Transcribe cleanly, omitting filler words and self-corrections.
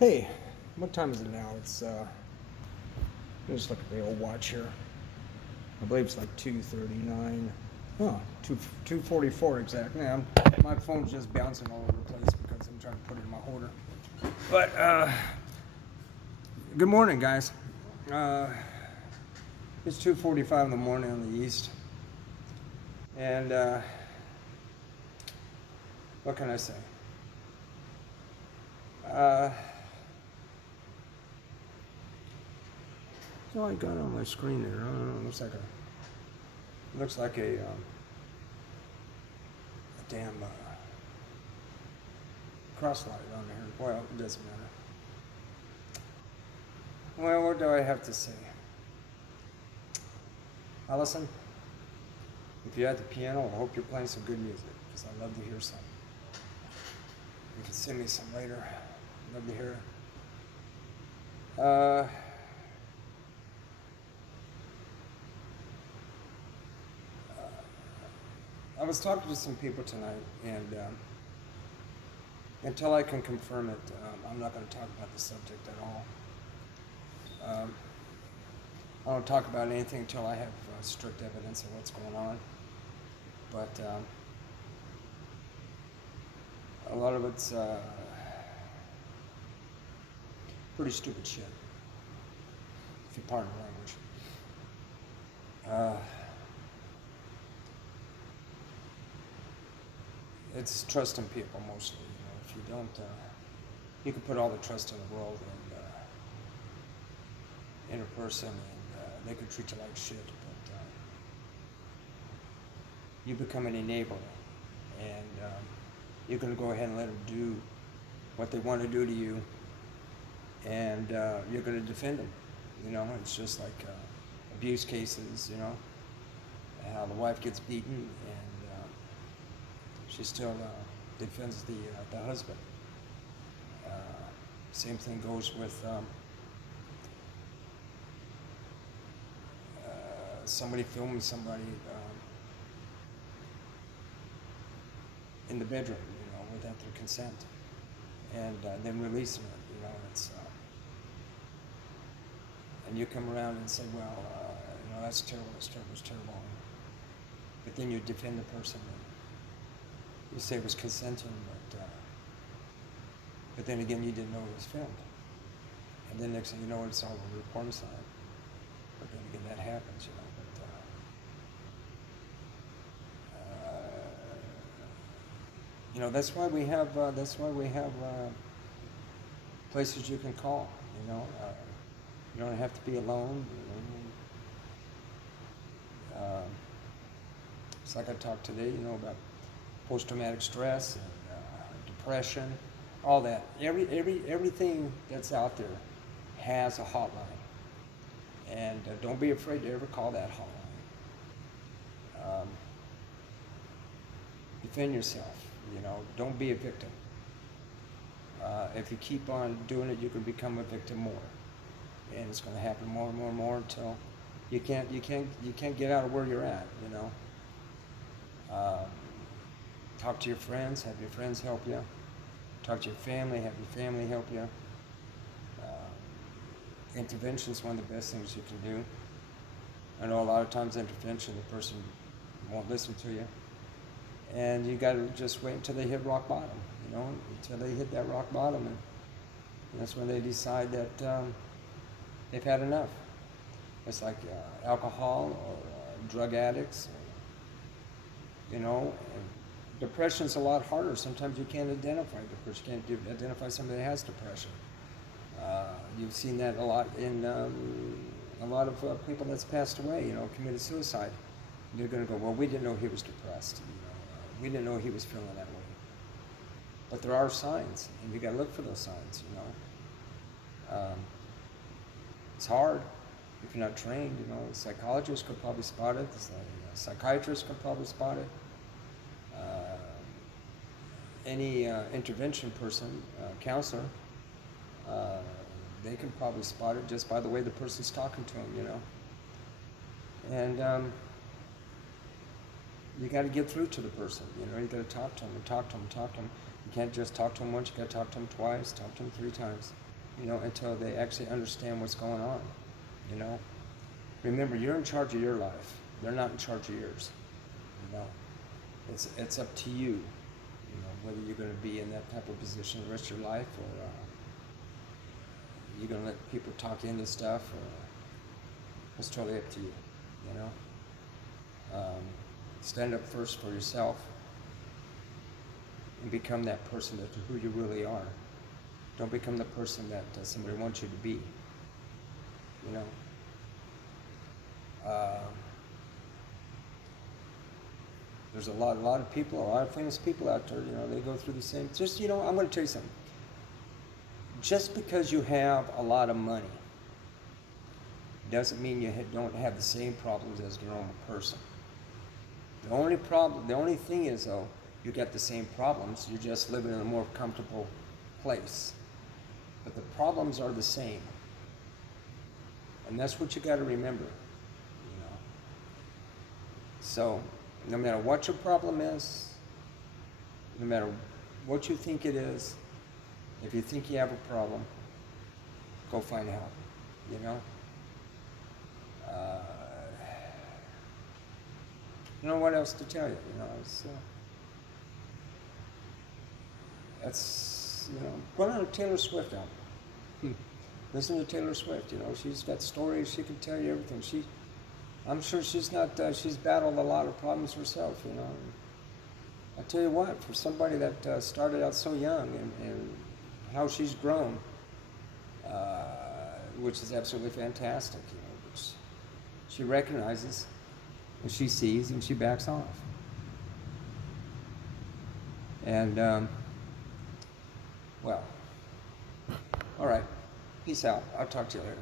Hey, what time is it now? Let me just look at the old watch here. I believe it's like 2:39. Oh, 2:44 exactly. My phone's just bouncing all over the place because I'm trying to put it in my holder. But good morning, guys. Uh, it's 2:45 in the morning on the east, and what can I say? Uh, so I got on my screen there. I don't know. Looks like a damn cross light on there. Well, it doesn't matter. Well, what do I have to say? Allison, if you're at the piano, I hope you're playing some good music because I love to hear some. You can send me some later. I'd love to hear it. I was talking to some people tonight, and until I can confirm it, I'm not going to talk about the subject at all. I don't talk about anything until I have strict evidence of what's going on. But a lot of it's pretty stupid shit, if you pardon the language. It's trusting people mostly. If you don't, you can put all the trust in the world in a person, and they could treat you like shit. But you become an enabler, and you're going to go ahead and let them do what they want to do to you, and you're going to defend them. It's just like abuse cases. How the wife gets beaten, and she still defends the husband. Same thing goes with somebody filming somebody in the bedroom, without their consent, and then releasing it. And you come around and say, well, that's terrible, it's terrible. But then you defend the person. And you say it was consenting, but then again, you didn't know it was filmed. And then next thing you know, it's all over the porn side. But then again, that happens, But that's why we have places you can call. You don't have to be alone. It's like I talked today, about post-traumatic stress and depression, all that. Everything that's out there has a hotline, and don't be afraid to ever call that hotline. Defend yourself. Don't be a victim. If you keep on doing it, you can become a victim more, and it's going to happen more and more and more until you can't get out of where you're at. Talk to your friends. Have your friends help you. Talk to your family. Have your family help you. Intervention is one of the best things you can do. I know a lot of times intervention, the person won't listen to you, and you got to just wait until they hit rock bottom. Until they hit that rock bottom, and that's when they decide that they've had enough. It's like alcohol or drug addicts. And depression's a lot harder. Sometimes you can't identify depression. You can't identify somebody that has depression. You've seen that a lot in a lot of people that's passed away, committed suicide. You're going to go, well, we didn't know he was depressed. We didn't know he was feeling that way. But there are signs, and you got to look for those signs. It's hard if you're not trained. Psychologists could probably spot it. Psychiatrists could probably spot it. Any intervention person, counselor, they can probably spot it just by the way the person's talking to them. And you got to get through to the person. You got to talk to them and talk to them and talk to them. You can't just talk to them once. You got to talk to them twice, talk to them 3 times. you know, until they actually understand what's going on, you know. Remember, you're in charge of your life. They're not in charge of yours, you know. It's up to you, you know, whether you're going to be in that type of position the rest of your life, or you're going to let people talk you into stuff, or it's totally up to you, you know. Stand up first for yourself and become that person that's who you really are. Don't become the person that somebody wants you to be, you know. There's a lot of people, a lot of famous people out there, you know, they go through the same, just, you know, I'm going to tell you something. Just because you have a lot of money doesn't mean you don't have the same problems as a normal person. The only thing is, though, you got the same problems, you're just living in a more comfortable place. But the problems are the same. And that's what you got to remember, you know. So, no matter what your problem is, no matter what you think it is, if you think you have a problem, go find help, you know. You know what else to tell you, you know. That's, you know, go on a Taylor Swift album. Listen to Taylor Swift, you know, she's got stories, she can tell you everything. I'm sure she's battled a lot of problems herself, you know. I tell you what, for somebody that started out so young and how she's grown, which is absolutely fantastic, you know, which she recognizes and she sees and she backs off. And, well, all right, peace out. I'll talk to you later.